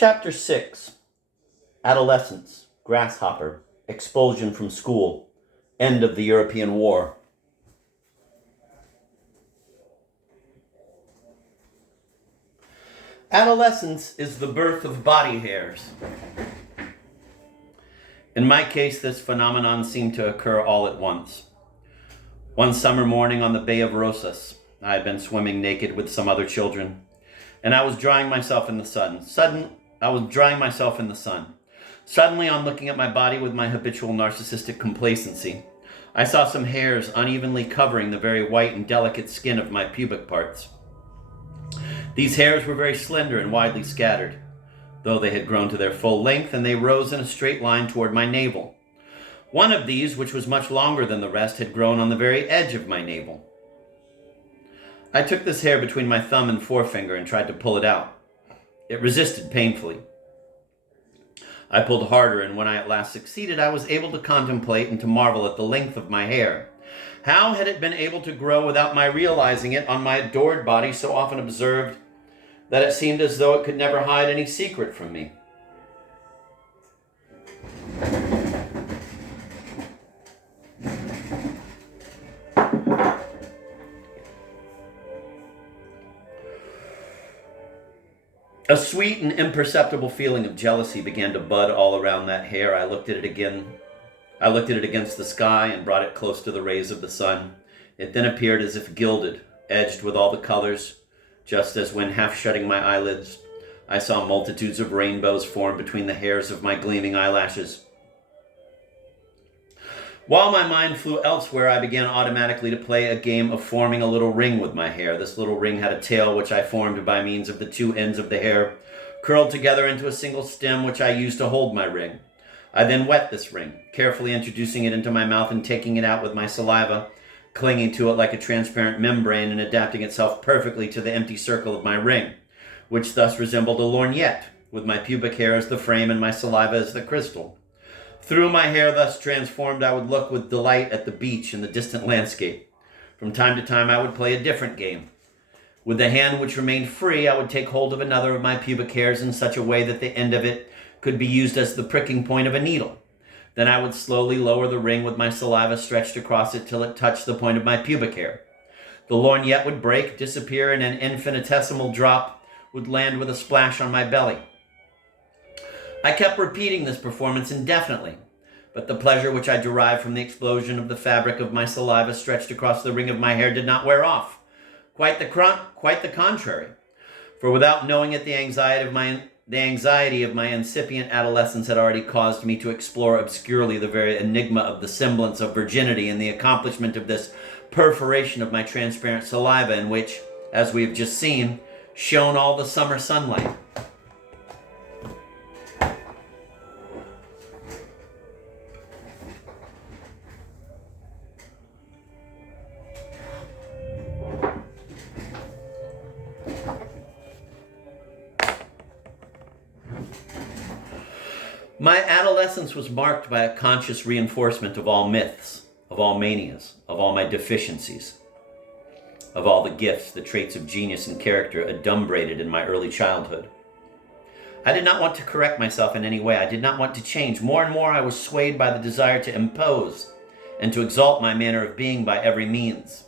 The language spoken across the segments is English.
Chapter 6. Adolescence, Grasshopper, Expulsion from School, End of the European War. Adolescence is the birth of body hairs. In my case, this phenomenon seemed to occur all at once. One summer morning on the Bay of Rosas, I had been swimming naked with some other children, and I was drying myself in the sun. Suddenly, on looking at my body with my habitual narcissistic complacency, I saw some hairs unevenly covering the very white and delicate skin of my pubic parts. These hairs were very slender and widely scattered, though they had grown to their full length, and they rose in a straight line toward my navel. One of these, which was much longer than the rest, had grown on the very edge of my navel. I took this hair between my thumb and forefinger and tried to pull it out. It resisted painfully. I pulled harder, and when I at last succeeded, I was able to contemplate and to marvel at the length of my hair. How had it been able to grow without my realizing it on my adored body, so often observed that it seemed as though it could never hide any secret from me? A sweet and imperceptible feeling of jealousy began to bud all around that hair. I looked at it against the sky and brought it close to the rays of the sun. It then appeared as if gilded, edged with all the colors, just as when, half shutting my eyelids, I saw multitudes of rainbows form between the hairs of my gleaming eyelashes. While my mind flew elsewhere, I began automatically to play a game of forming a little ring with my hair. This little ring had a tail which I formed by means of the two ends of the hair, curled together into a single stem which I used to hold my ring. I then wet this ring, carefully introducing it into my mouth and taking it out with my saliva, clinging to it like a transparent membrane and adapting itself perfectly to the empty circle of my ring, which thus resembled a lorgnette, with my pubic hair as the frame and my saliva as the crystal. Through my hair thus transformed, I would look with delight at the beach and the distant landscape. From time to time, I would play a different game. With the hand which remained free, I would take hold of another of my pubic hairs in such a way that the end of it could be used as the pricking point of a needle. Then I would slowly lower the ring with my saliva stretched across it till it touched the point of my pubic hair. The lorgnette would break, disappear, and an infinitesimal drop would land with a splash on my belly. I kept repeating this performance indefinitely, but the pleasure which I derived from the explosion of the fabric of my saliva stretched across the ring of my hair did not wear off. Quite the contrary. For without knowing it, the anxiety of my incipient adolescence had already caused me to explore obscurely the very enigma of the semblance of virginity and the accomplishment of this perforation of my transparent saliva, in which, as we have just seen, shone all the summer sunlight. My adolescence was marked by a conscious reinforcement of all myths, of all manias, of all my deficiencies, of all the gifts, the traits of genius and character adumbrated in my early childhood. I did not want to correct myself in any way. I did not want to change. More and more I was swayed by the desire to impose and to exalt my manner of being by every means.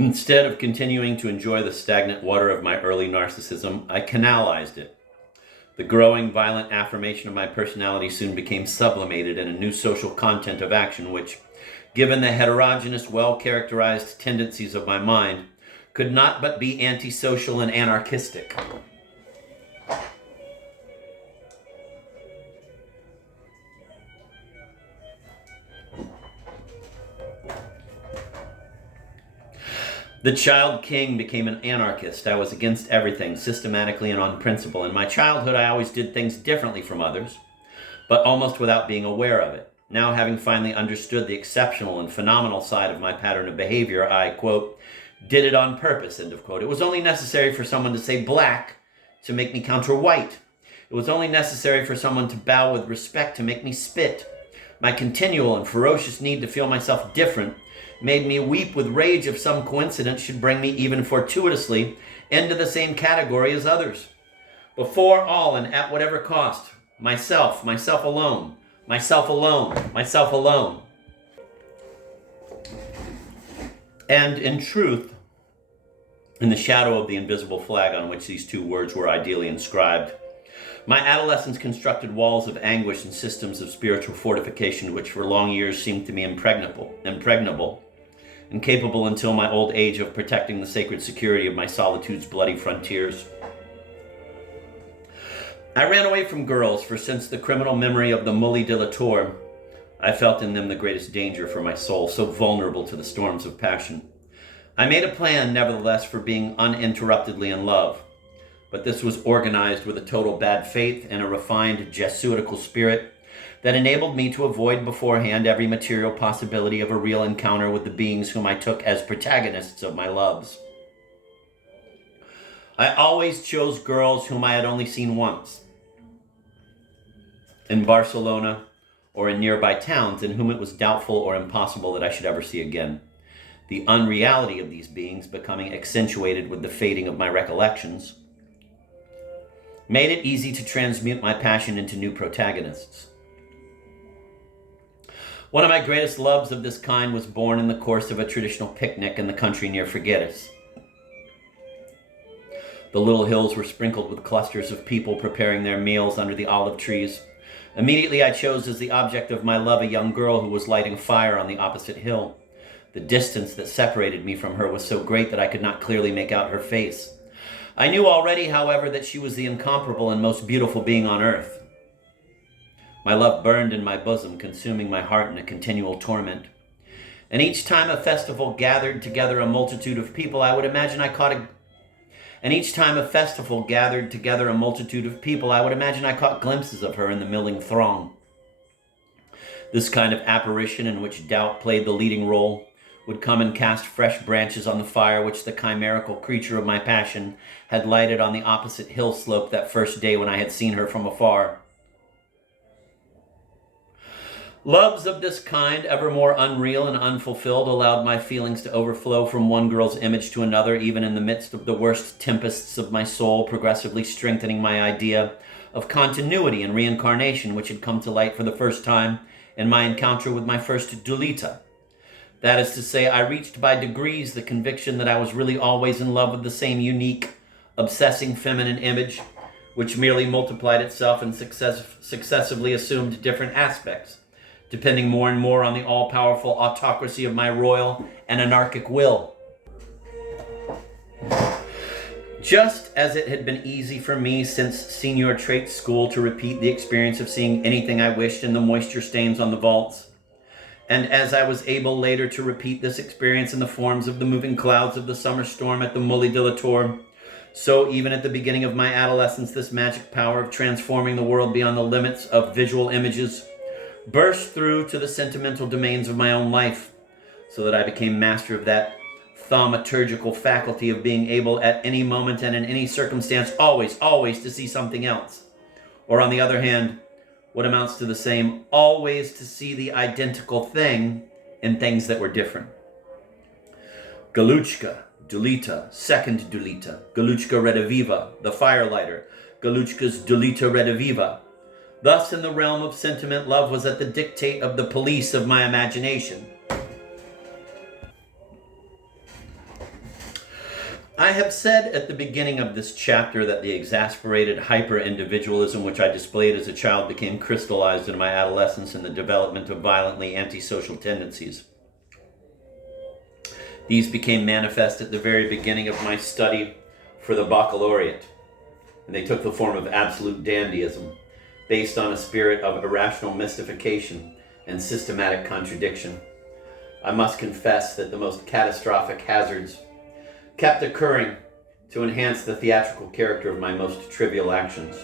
Instead of continuing to enjoy the stagnant water of my early narcissism, I canalized it. The growing, violent affirmation of my personality soon became sublimated in a new social content of action which, given the heterogeneous, well-characterized tendencies of my mind, could not but be antisocial and anarchistic. The child king became an anarchist. I was against everything, systematically and on principle. In my childhood, I always did things differently from others, but almost without being aware of it. Now, having finally understood the exceptional and phenomenal side of my pattern of behavior, I, quote, did it on purpose, end of quote. It was only necessary for someone to say black, to make me counter white. It was only necessary for someone to bow with respect to make me spit. My continual and ferocious need to feel myself different made me weep with rage if some coincidence should bring me even fortuitously into the same category as others. Before all and at whatever cost, myself alone, myself alone, myself alone. And in truth, in the shadow of the invisible flag on which these two words were ideally inscribed, my adolescence constructed walls of anguish and systems of spiritual fortification which for long years seemed to me impregnable, incapable until my old age of protecting the sacred security of my solitude's bloody frontiers. I ran away from girls, for since the criminal memory of the Mulli de la Tour, I felt in them the greatest danger for my soul, so vulnerable to the storms of passion. I made a plan, nevertheless, for being uninterruptedly in love, but this was organized with a total bad faith and a refined Jesuitical spirit that enabled me to avoid beforehand every material possibility of a real encounter with the beings whom I took as protagonists of my loves. I always chose girls whom I had only seen once, in Barcelona or in nearby towns, and whom it was doubtful or impossible that I should ever see again. The unreality of these beings, becoming accentuated with the fading of my recollections, made it easy to transmute my passion into new protagonists. One of my greatest loves of this kind was born in the course of a traditional picnic in the country near Figueres. The little hills were sprinkled with clusters of people preparing their meals under the olive trees. Immediately I chose as the object of my love a young girl who was lighting a fire on the opposite hill. The distance that separated me from her was so great that I could not clearly make out her face. I knew already, however, that she was the incomparable and most beautiful being on earth. My love burned in my bosom, consuming my heart in a continual torment. And each time a festival gathered together a multitude of people, I would imagine I caught glimpses of her in the milling throng. This kind of apparition, in which doubt played the leading role, would come and cast fresh branches on the fire which the chimerical creature of my passion had lighted on the opposite hill slope that first day when I had seen her from afar. Loves of this kind, ever more unreal and unfulfilled, allowed my feelings to overflow from one girl's image to another, even in the midst of the worst tempests of my soul, progressively strengthening my idea of continuity and reincarnation, which had come to light for the first time in my encounter with my first Dulita. That is to say, I reached by degrees the conviction that I was really always in love with the same unique, obsessing feminine image, which merely multiplied itself and successively assumed different aspects, depending more and more on the all-powerful autocracy of my royal and anarchic will. Just as it had been easy for me since senior trait school to repeat the experience of seeing anything I wished in the moisture stains on the vaults, and as I was able later to repeat this experience in the forms of the moving clouds of the summer storm at the Mulli de la Tour, so even at the beginning of my adolescence, this magic power of transforming the world beyond the limits of visual images burst through to the sentimental domains of my own life, so that I became master of that thaumaturgical faculty of being able at any moment and in any circumstance always to see something else. Or on the other hand, what amounts to the same, always to see the identical thing in things that were different. Galuchka, Dulita, second Dulita, Galuchka Rediviva, the firelighter, Galuchka's Dulita Rediviva. Thus, in the realm of sentiment, love was at the dictate of the police of my imagination. I have said at the beginning of this chapter that the exasperated hyper-individualism which I displayed as a child became crystallized in my adolescence in the development of violently antisocial tendencies. These became manifest at the very beginning of my study for the baccalaureate, and they took the form of absolute dandyism, based on a spirit of irrational mystification and systematic contradiction. I must confess that the most catastrophic hazards kept occurring to enhance the theatrical character of my most trivial actions,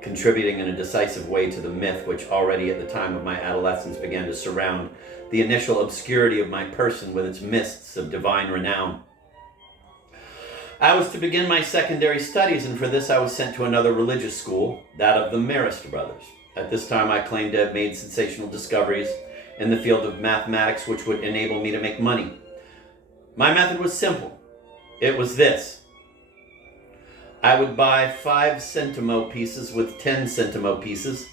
contributing in a decisive way to the myth which already at the time of my adolescence began to surround the initial obscurity of my person with its mists of divine renown. I was to begin my secondary studies, and for this I was sent to another religious school, that of the Marist brothers. At this time I claimed to have made sensational discoveries in the field of mathematics which would enable me to make money. My method was simple. It was this. I would buy 5 centimo pieces with 10 centimo pieces.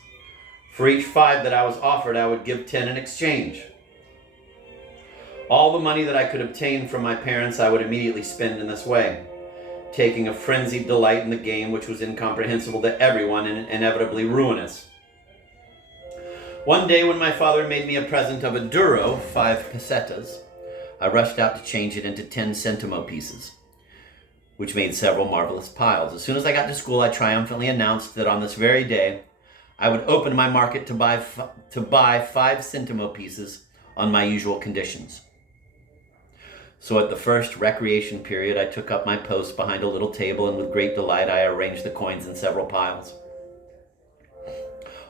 For each 5 that I was offered, I would give 10 in exchange. All the money that I could obtain from my parents I would immediately spend in this way, taking a frenzied delight in the game which was incomprehensible to everyone and inevitably ruinous. One day when my father made me a present of a duro, 5 pesetas, I rushed out to change it into 10 centimo pieces, which made several marvelous piles. As soon as I got to school, I triumphantly announced that on this very day, I would open my market to buy 5 centimo pieces on my usual conditions. So at the first recreation period, I took up my post behind a little table, and with great delight, I arranged the coins in several piles.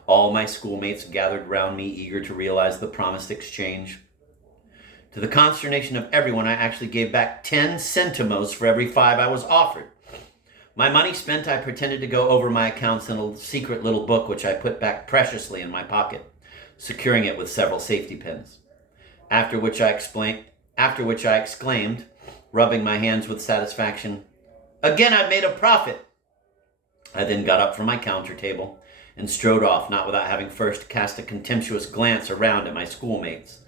All my schoolmates gathered round me, eager to realize the promised exchange. To the consternation of everyone, I actually gave back 10 centimos for every 5 I was offered. My money spent, I pretended to go over my accounts in a secret little book which I put back preciously in my pocket, securing it with several safety pins. After which I exclaimed, rubbing my hands with satisfaction, "Again I've made a profit!" I then got up from my counter table and strode off, not without having first cast a contemptuous glance around at my schoolmates,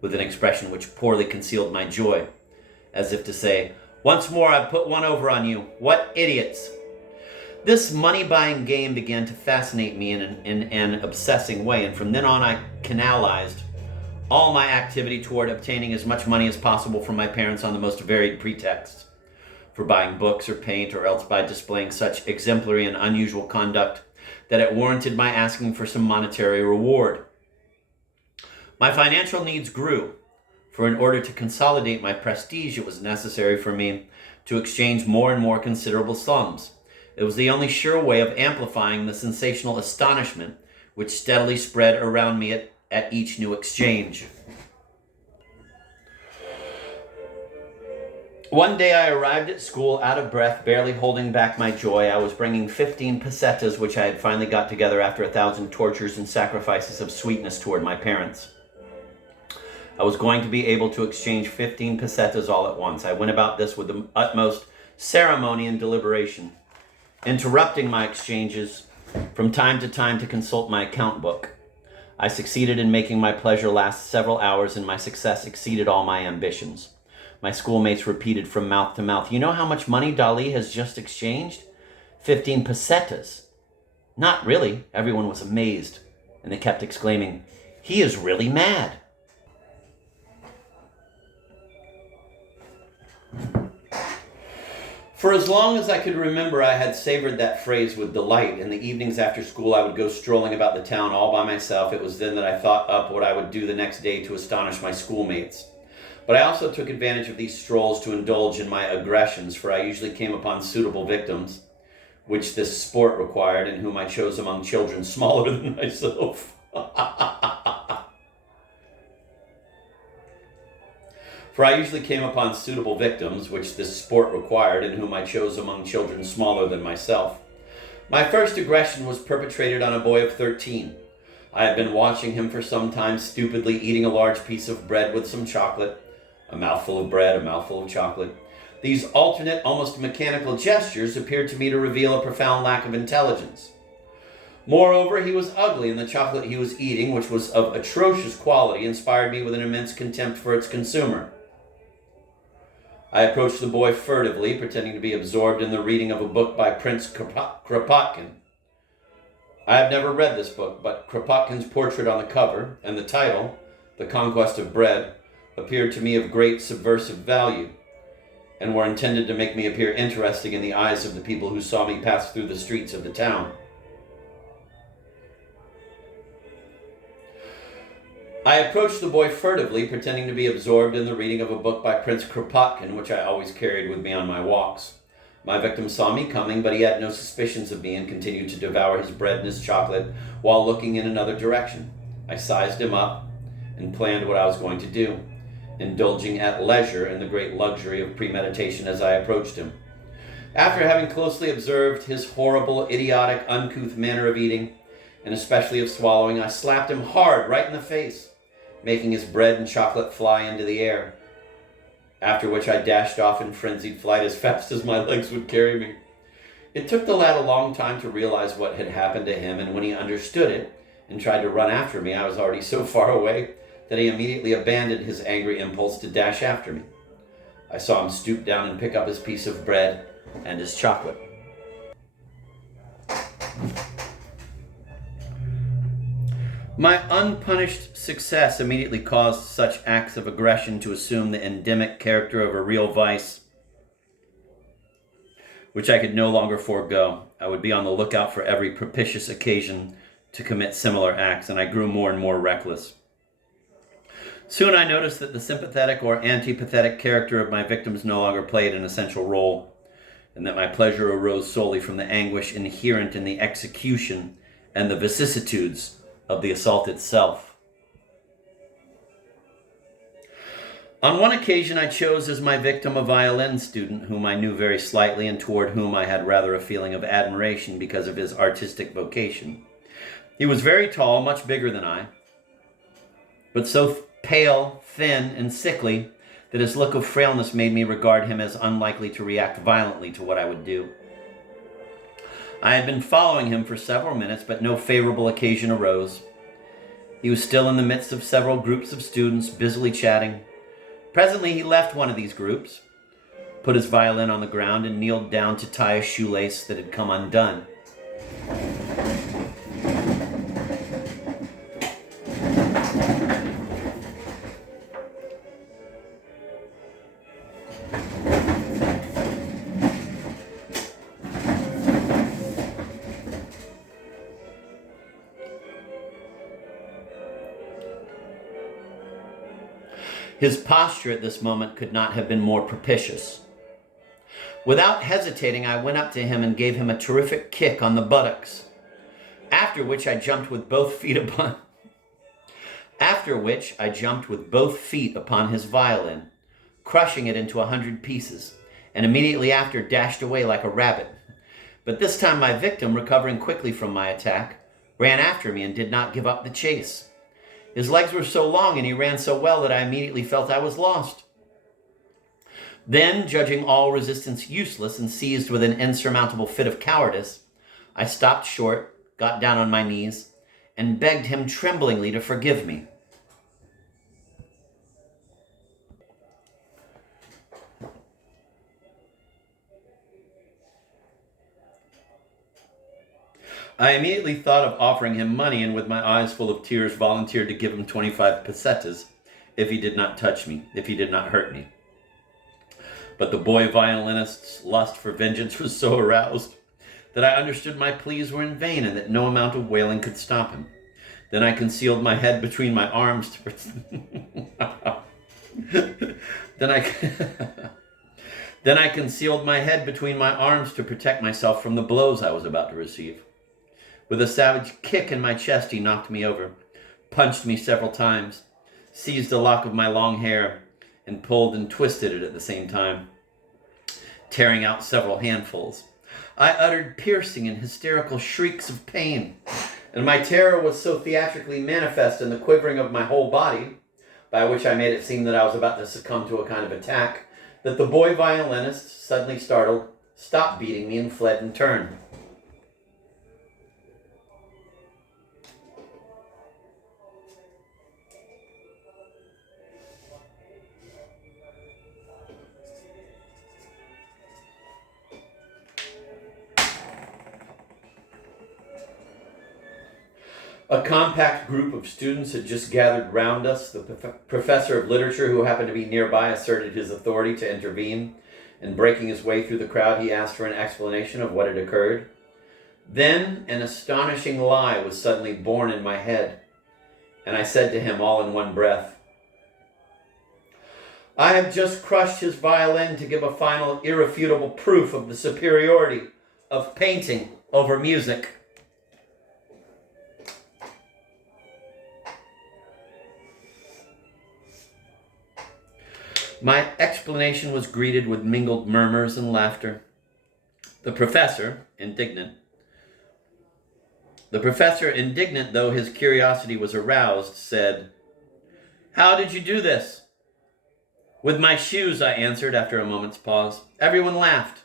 with an expression which poorly concealed my joy, as if to say, "Once more I've put one over on you. What idiots!" This money-buying game began to fascinate me in an obsessing way, and from then on I canalized all my activity toward obtaining as much money as possible from my parents on the most varied pretexts, for buying books or paint, or else by displaying such exemplary and unusual conduct that it warranted my asking for some monetary reward. My financial needs grew, for in order to consolidate my prestige, it was necessary for me to exchange more and more considerable sums. It was the only sure way of amplifying the sensational astonishment which steadily spread around me at each new exchange. One day I arrived at school out of breath, barely holding back my joy. I was bringing 15 pesetas, which I had finally got together after 1,000 tortures and sacrifices of sweetness toward my parents. I was going to be able to exchange 15 pesetas all at once. I went about this with the utmost ceremony and deliberation, interrupting my exchanges from time to time to consult my account book. I succeeded in making my pleasure last several hours, and my success exceeded all my ambitions. My schoolmates repeated from mouth to mouth, "You know how much money Dali has just exchanged? 15 pesetas." Not really. Everyone was amazed, and they kept exclaiming, "He is really mad." For as long as I could remember, I had savored that phrase with delight. In the evenings after school, I would go strolling about the town all by myself. It was then that I thought up what I would do the next day to astonish my schoolmates. But I also took advantage of these strolls to indulge in my aggressions, for I usually came upon suitable victims, which this sport required, and whom I chose among children smaller than myself. For I usually came upon suitable victims, which this sport required, and whom I chose among children smaller than myself. My first aggression was perpetrated on a boy of 13. I had been watching him for some time, stupidly eating a large piece of bread with some chocolate. A mouthful of bread, a mouthful of chocolate. These alternate, almost mechanical gestures appeared to me to reveal a profound lack of intelligence. Moreover, he was ugly, and the chocolate he was eating, which was of atrocious quality, inspired me with an immense contempt for its consumer. I approached the boy furtively, pretending to be absorbed in the reading of a book by Prince Kropotkin. I have never read this book, but Kropotkin's portrait on the cover and the title, The Conquest of Bread, appeared to me of great subversive value, and were intended to make me appear interesting in the eyes of the people who saw me pass through the streets of the town. I approached the boy furtively, pretending to be absorbed in the reading of a book by Prince Kropotkin, which I always carried with me on my walks. My victim saw me coming, but he had no suspicions of me and continued to devour his bread and his chocolate while looking in another direction. I sized him up and planned what I was going to do, indulging at leisure in the great luxury of premeditation as I approached him. After having closely observed his horrible, idiotic, uncouth manner of eating, and especially of swallowing, I slapped him hard right in the face, making his bread and chocolate fly into the air. After which I dashed off in frenzied flight as fast as my legs would carry me. It took the lad a long time to realize what had happened to him, and when he understood it and tried to run after me, I was already so far away that he immediately abandoned his angry impulse to dash after me. I saw him stoop down and pick up his piece of bread and his chocolate. My unpunished success immediately caused such acts of aggression to assume the endemic character of a real vice, which I could no longer forego. I would be on the lookout for every propitious occasion to commit similar acts, and I grew more and more reckless. Soon I noticed that the sympathetic or antipathetic character of my victims no longer played an essential role, and that my pleasure arose solely from the anguish inherent in the execution and the vicissitudes of the assault itself. On one occasion, I chose as my victim a violin student whom I knew very slightly and toward whom I had rather a feeling of admiration because of his artistic vocation. He was very tall, much bigger than I, but so pale, thin, and sickly that his look of frailness made me regard him as unlikely to react violently to what I would do. I had been following him for several minutes, but no favorable occasion arose. He was still in the midst of several groups of students, busily chatting. Presently he left one of these groups, put his violin on the ground, and kneeled down to tie a shoelace that had come undone. His posture at this moment could not have been more propitious. Without hesitating, I went up to him and gave him a terrific kick on the buttocks, after which I jumped with both feet upon his violin, crushing it into 100 pieces, and immediately after dashed away like a rabbit. But this time my victim, recovering quickly from my attack, ran after me and did not give up the chase. His legs were so long and he ran so well that I immediately felt I was lost. Then, judging all resistance useless and seized with an insurmountable fit of cowardice, I stopped short, got down on my knees, and begged him tremblingly to forgive me. I immediately thought of offering him money, and with my eyes full of tears volunteered to give him 25 pesetas if he did not touch me, if he did not hurt me. But the boy violinist's lust for vengeance was so aroused that I understood my pleas were in vain and that no amount of wailing could stop him. Then I concealed my head between my arms to Then I concealed my head between my arms to protect myself from the blows I was about to receive. With a savage kick in my chest, he knocked me over, punched me several times, seized a lock of my long hair, and pulled and twisted it at the same time, tearing out several handfuls. I uttered piercing and hysterical shrieks of pain, and my terror was so theatrically manifest in the quivering of my whole body, by which I made it seem that I was about to succumb to a kind of attack, that the boy violinist, suddenly startled, stopped beating me and fled in turn. A compact group of students had just gathered round us. The professor of literature, who happened to be nearby, asserted his authority to intervene, and breaking his way through the crowd, he asked for an explanation of what had occurred. Then an astonishing lie was suddenly born in my head, and I said to him all in one breath, "I have just crushed his violin to give a final irrefutable proof of the superiority of painting over music." My explanation was greeted with mingled murmurs and laughter. The professor, indignant, though his curiosity was aroused, said, "How did you do this?" "With my shoes," I answered after a moment's pause. Everyone laughed,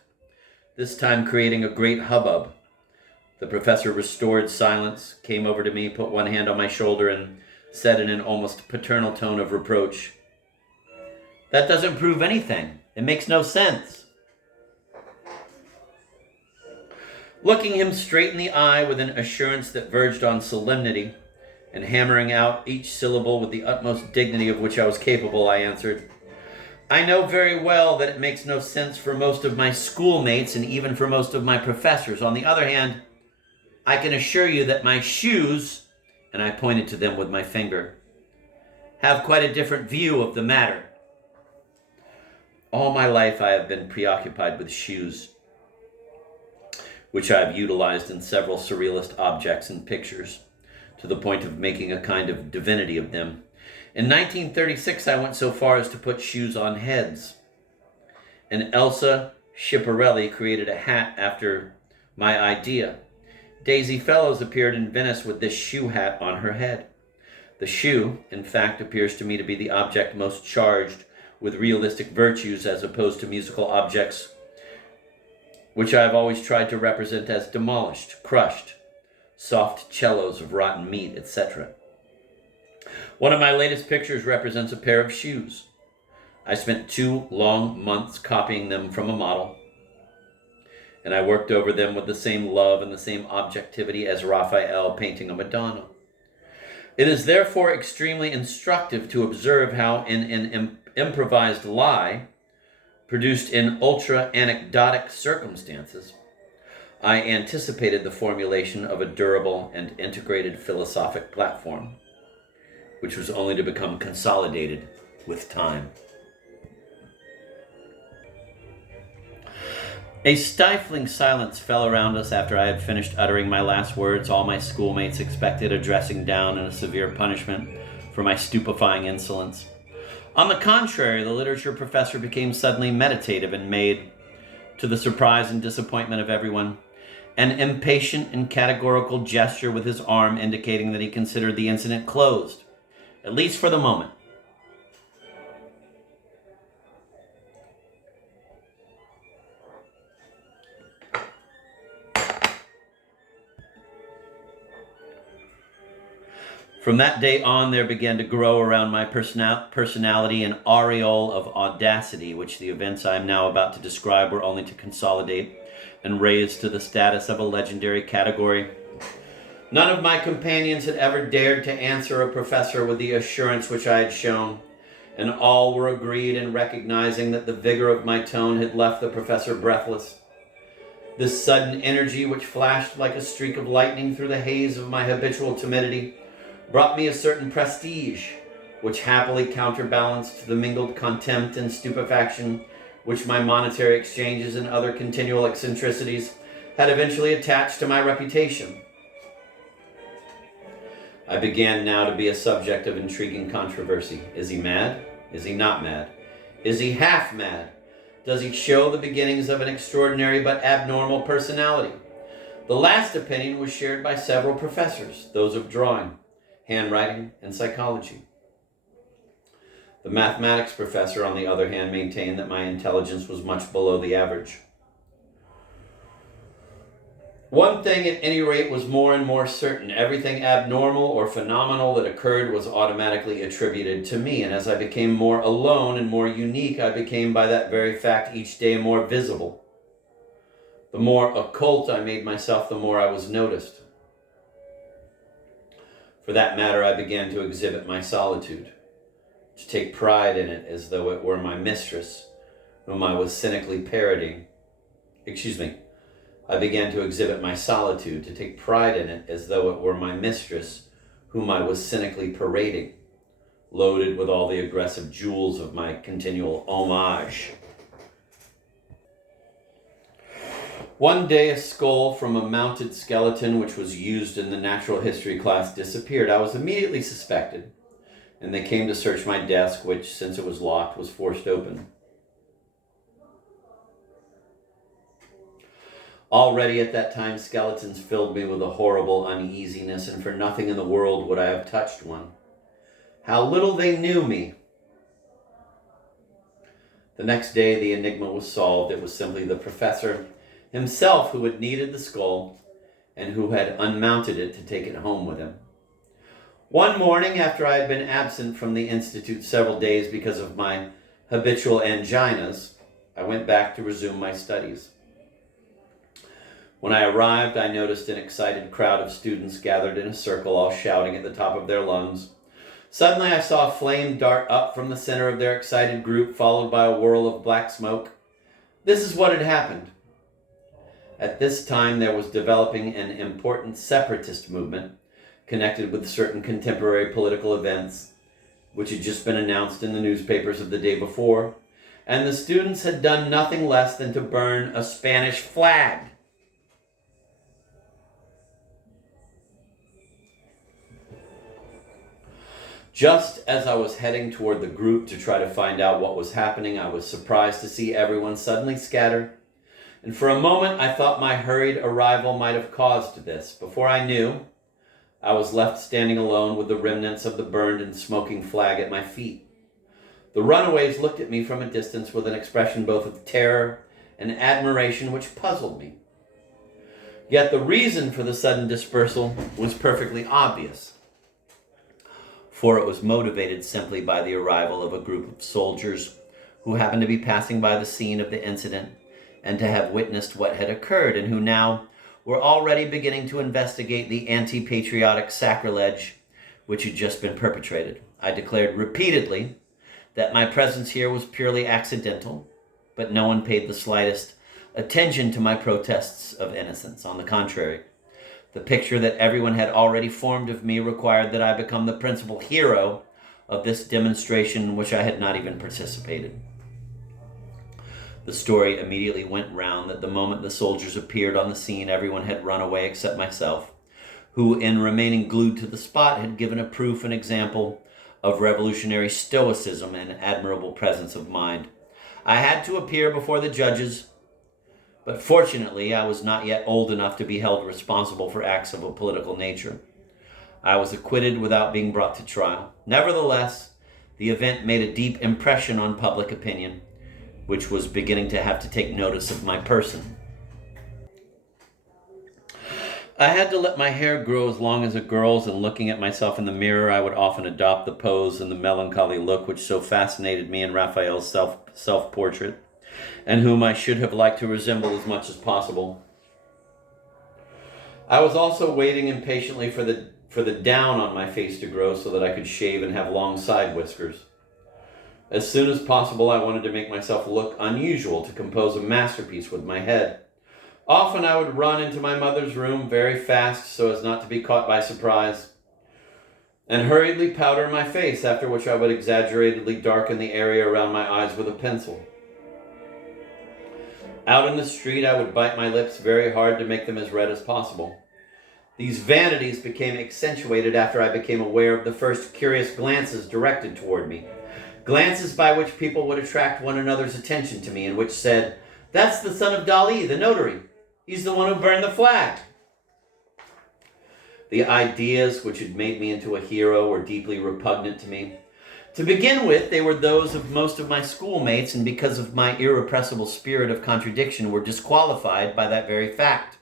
this time creating a great hubbub. The professor restored silence, came over to me, put one hand on my shoulder, and said in an almost paternal tone of reproach, "That doesn't prove anything. It makes no sense." Looking him straight in the eye with an assurance that verged on solemnity, and hammering out each syllable with the utmost dignity of which I was capable, I answered, "I know very well that it makes no sense for most of my schoolmates and even for most of my professors. On the other hand, I can assure you that my shoes," and I pointed to them with my finger, "have quite a different view of the matter." All my life I have been preoccupied with shoes, which I have utilized in several surrealist objects and pictures, to the point of making a kind of divinity of them. In 1936, I went so far as to put shoes on heads, and Elsa Schiaparelli created a hat after my idea. Daisy Fellows appeared in Venice with this shoe hat on her head. The shoe, in fact, appears to me to be the object most charged with realistic virtues as opposed to musical objects, which I have always tried to represent as demolished, crushed, soft cellos of rotten meat, etc. One of my latest pictures represents a pair of shoes. I spent 2 long months copying them from a model, and I worked over them with the same love and the same objectivity as Raphael painting a Madonna. It is therefore extremely instructive to observe how in an improvised lie, produced in ultra-anecdotic circumstances, I anticipated the formulation of a durable and integrated philosophic platform, which was only to become consolidated with time. A stifling silence fell around us after I had finished uttering my last words. All my schoolmates expected a dressing down and a severe punishment for my stupefying insolence. On the contrary, the literature professor became suddenly meditative and made, to the surprise and disappointment of everyone, an impatient and categorical gesture with his arm indicating that he considered the incident closed, at least for the moment. From that day on, there began to grow around my personality an aureole of audacity, which the events I am now about to describe were only to consolidate and raise to the status of a legendary category. None of my companions had ever dared to answer a professor with the assurance which I had shown, and all were agreed in recognizing that the vigor of my tone had left the professor breathless. This sudden energy, which flashed like a streak of lightning through the haze of my habitual timidity, brought me a certain prestige, which happily counterbalanced the mingled contempt and stupefaction which my monetary exchanges and other continual eccentricities had eventually attached to my reputation. I began now to be a subject of intriguing controversy. Is he mad? Is he not mad? Is he half mad? Does he show the beginnings of an extraordinary but abnormal personality? The last opinion was shared by several professors, those of drawing, handwriting, and psychology. The mathematics professor, on the other hand, maintained that my intelligence was much below the average. One thing at any rate was more and more certain. Everything abnormal or phenomenal that occurred was automatically attributed to me, and as I became more alone and more unique, I became by that very fact each day more visible. The more occult I made myself, the more I was noticed. For that matter, I began to exhibit my solitude, to take pride in it as though it were my mistress, whom I was cynically parodying. I began to exhibit my solitude, to take pride in it as though it were my mistress, whom I was cynically parading, loaded with all the aggressive jewels of my continual homage. One day, a skull from a mounted skeleton which was used in the natural history class disappeared. I was immediately suspected, and they came to search my desk, which, since it was locked, was forced open. Already at that time, skeletons filled me with a horrible uneasiness, and for nothing in the world would I have touched one. How little they knew me! The next day, the enigma was solved. It was simply the professor himself who had kneaded the skull and who had unmounted it to take it home with him. One morning, after I had been absent from the institute several days because of my habitual anginas, I went back to resume my studies. When I arrived, I noticed an excited crowd of students gathered in a circle, all shouting at the top of their lungs. Suddenly, I saw a flame dart up from the center of their excited group, followed by a whirl of black smoke. This is what had happened. At this time, there was developing an important separatist movement connected with certain contemporary political events, which had just been announced in the newspapers of the day before, and the students had done nothing less than to burn a Spanish flag. Just as I was heading toward the group to try to find out what was happening, I was surprised to see everyone suddenly scatter, and for a moment I thought my hurried arrival might have caused this. Before I knew, I was left standing alone with the remnants of the burned and smoking flag at my feet. The runaways looked at me from a distance with an expression both of terror and admiration which puzzled me. Yet the reason for the sudden dispersal was perfectly obvious, for it was motivated simply by the arrival of a group of soldiers who happened to be passing by the scene of the incident and to have witnessed what had occurred, and who now were already beginning to investigate the anti-patriotic sacrilege which had just been perpetrated. I declared repeatedly that my presence here was purely accidental, but no one paid the slightest attention to my protests of innocence. On the contrary, the picture that everyone had already formed of me required that I become the principal hero of this demonstration in which I had not even participated. The story immediately went round that the moment the soldiers appeared on the scene, everyone had run away except myself, who, in remaining glued to the spot, had given a proof and example of revolutionary stoicism and admirable presence of mind. I had to appear before the judges, but fortunately I was not yet old enough to be held responsible for acts of a political nature. I was acquitted without being brought to trial. Nevertheless, the event made a deep impression on public opinion, which was beginning to have to take notice of my person. I had to let my hair grow as long as a girl's, and looking at myself in the mirror, I would often adopt the pose and the melancholy look which so fascinated me in Raphael's self-portrait, and whom I should have liked to resemble as much as possible. I was also waiting impatiently for the down on my face to grow so that I could shave and have long side whiskers. As soon as possible, I wanted to make myself look unusual, to compose a masterpiece with my head. Often I would run into my mother's room very fast so as not to be caught by surprise, and hurriedly powder my face, after which I would exaggeratedly darken the area around my eyes with a pencil. Out in the street, I would bite my lips very hard to make them as red as possible. These vanities became accentuated after I became aware of the first curious glances directed toward me. Glances by which people would attract one another's attention to me, and which said, "That's the son of Dali, the notary. He's the one who burned the flag." The ideas which had made me into a hero were deeply repugnant to me. To begin with, they were those of most of my schoolmates, and because of my irrepressible spirit of contradiction, were disqualified by that very fact.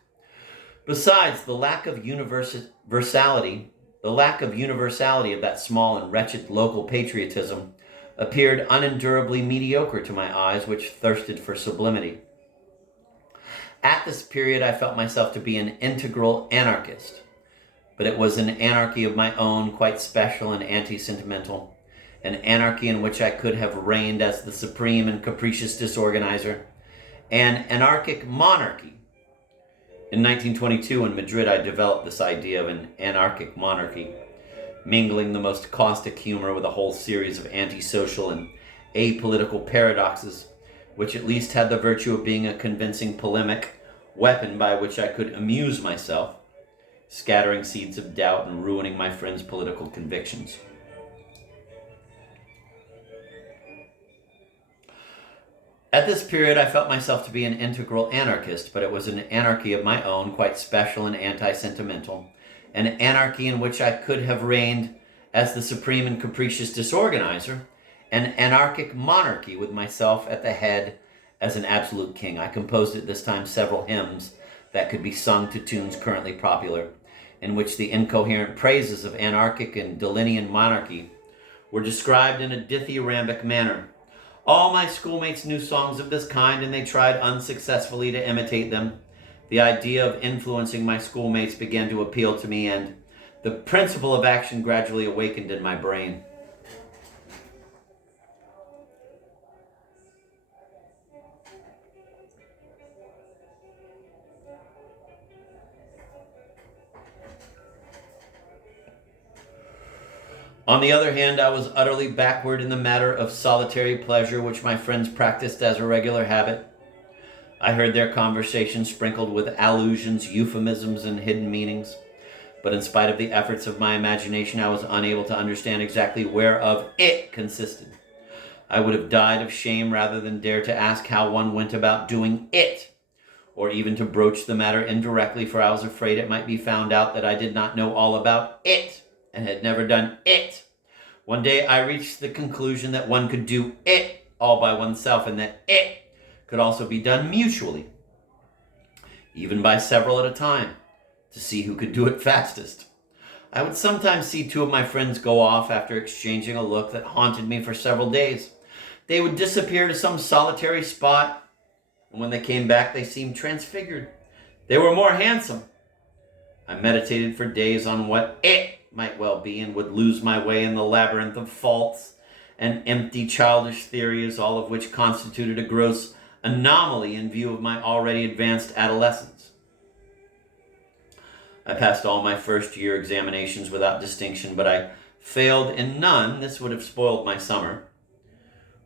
Besides, the lack of universality of that small and wretched local patriotism appeared unendurably mediocre to my eyes, which thirsted for sublimity. At this period, I felt myself to be an integral anarchist, but it was an anarchy of my own, quite special and anti-sentimental, an anarchy in which I could have reigned as the supreme and capricious disorganizer, an anarchic monarchy. In 1922, in Madrid, I developed this idea of an anarchic monarchy, mingling the most caustic humor with a whole series of antisocial and apolitical paradoxes, which at least had the virtue of being a convincing polemic weapon by which I could amuse myself, scattering seeds of doubt and ruining my friends' political convictions. At this period, I felt myself to be an integral anarchist, but it was an anarchy of my own, quite special and anti-sentimental, an anarchy in which I could have reigned as the supreme and capricious disorganizer, an anarchic monarchy with myself at the head as an absolute king. I composed at this time several hymns that could be sung to tunes currently popular, in which the incoherent praises of anarchic and Dalinian monarchy were described in a dithyrambic manner. All my schoolmates knew songs of this kind, and they tried unsuccessfully to imitate them. The idea of influencing my schoolmates began to appeal to me, and the principle of action gradually awakened in my brain. On the other hand, I was utterly backward in the matter of solitary pleasure, which my friends practiced as a regular habit. I heard their conversation sprinkled with allusions, euphemisms, and hidden meanings. But in spite of the efforts of my imagination, I was unable to understand exactly whereof it consisted. I would have died of shame rather than dare to ask how one went about doing it, or even to broach the matter indirectly, for I was afraid it might be found out that I did not know all about it, and had never done it. One day I reached the conclusion that one could do it all by oneself, and that it could also be done mutually, even by several at a time, to see who could do it fastest. I would sometimes see two of my friends go off after exchanging a look that haunted me for several days. They would disappear to some solitary spot, and when they came back, they seemed transfigured. They were more handsome. I meditated for days on what it might well be, and would lose my way in the labyrinth of false and empty childish theories, all of which constituted a gross anomaly in view of my already advanced adolescence. I passed all my first year examinations without distinction, but I failed in none. This would have spoiled my summer,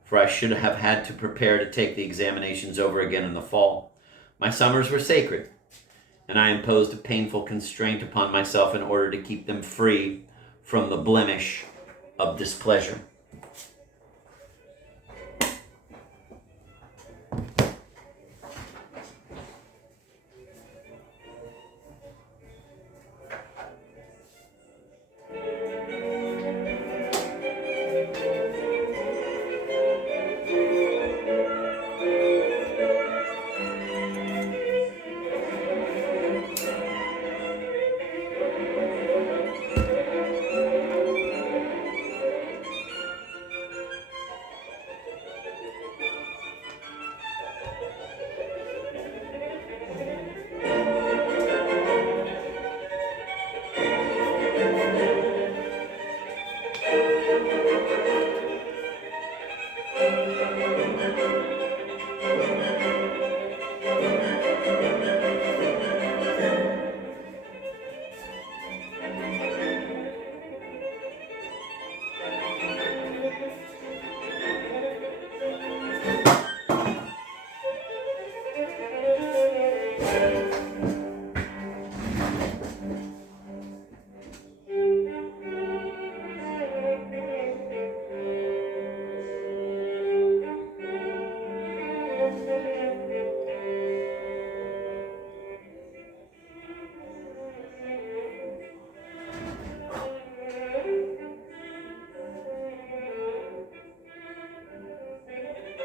for I should have had to prepare to take the examinations over again in the fall. My summers were sacred, and I imposed a painful constraint upon myself in order to keep them free from the blemish of displeasure.